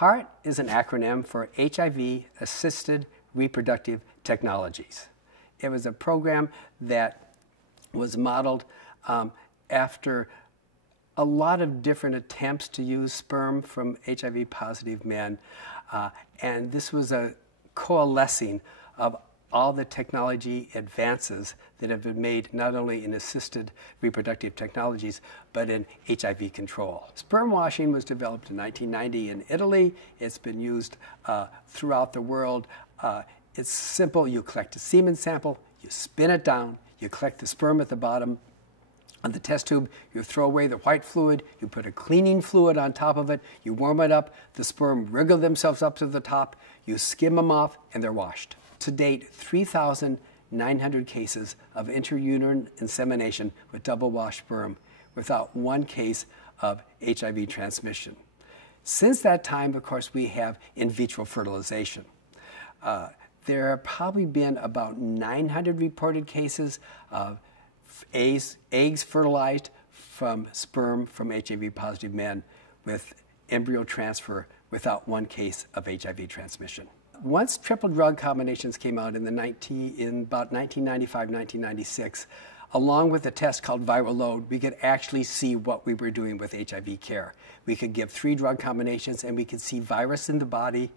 HART is an acronym for HIV-Assisted Reproductive Technologies. It was a program that was modeled after a lot of different attempts to use sperm from HIV-positive men, and this was a coalescing of all the technology advances that have been made not only in assisted reproductive technologies, but in HIV control. Sperm washing was developed in 1990 in Italy. It's been used throughout the world. It's simple. You collect a semen sample, you spin it down, you collect the sperm at the bottom of the test tube, you throw away the white fluid, you put a cleaning fluid on top of it, you warm it up, the sperm wriggle themselves up to the top, you skim them off, and they're washed. To date, 3,900 cases of intrauterine insemination with double-washed sperm without one case of HIV transmission. Since that time, of course, we have in vitro fertilization. There have probably been about 900 reported cases of eggs fertilized from sperm from HIV-positive men with embryo transfer without one case of HIV transmission. Once triple drug combinations came out in about 1995, 1996, along with a test called viral load, we could actually see what we were doing with HIV care. We could give 3 drug combinations and we could see virus in the body,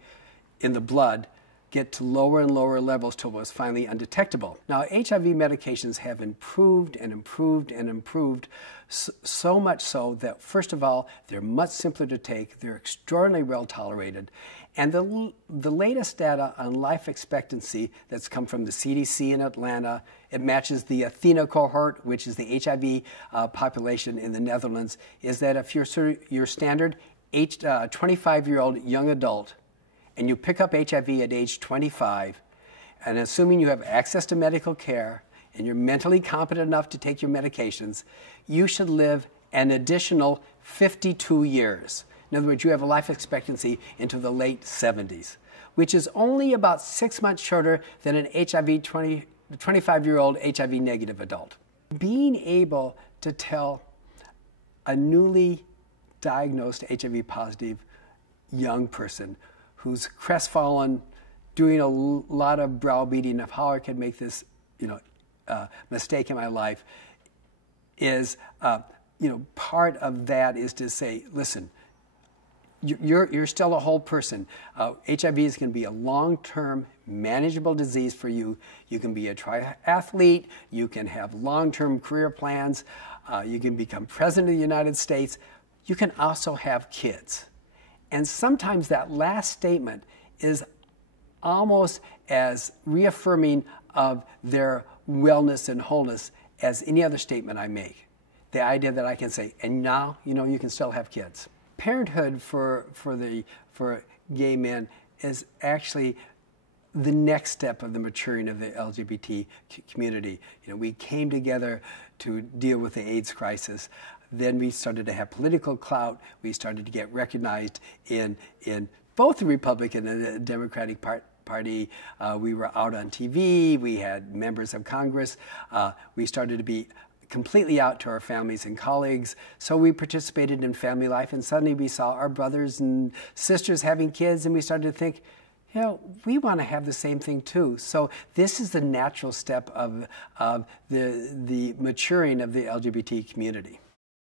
in the blood, get to lower and lower levels till it was finally undetectable. Now, HIV medications have improved and improved and improved, so much so that, first of all, they're much simpler to take, they're extraordinarily well tolerated, and the latest data on life expectancy that's come from the CDC in Atlanta, it matches the Athena cohort, which is the HIV population in the Netherlands, is that if you're your standard 25-year-old young adult, and you pick up HIV at age 25, and assuming you have access to medical care and you're mentally competent enough to take your medications, you should live an additional 52 years. In other words, you have a life expectancy into the late 70s, which is only about 6 months shorter than an 25-year-old HIV negative adult. Being able to tell a newly diagnosed HIV positive young person who's crestfallen, doing a lot of browbeating of how I could make this, mistake in my life, is, part of that is to say, listen, you're still a whole person. HIV is going to be a long-term, manageable disease for you. You can be a triathlete. You can have long-term career plans. You can become president of the United States. You can also have kids. And sometimes that last statement is almost as reaffirming of their wellness and wholeness as any other statement I make. The idea that I can say, and now, you can still have kids. Parenthood for gay men is actually the next step of the maturing of the LGBT community. We came together to deal with the AIDS crisis. Then we started to have political clout. We started to get recognized in both the Republican and the Democratic Party. We were out on TV. We had members of Congress. We started to be completely out to our families and colleagues. So we participated in family life, and suddenly we saw our brothers and sisters having kids, and we started to think, we want to have the same thing too. So this is the natural step of the maturing of the LGBT community.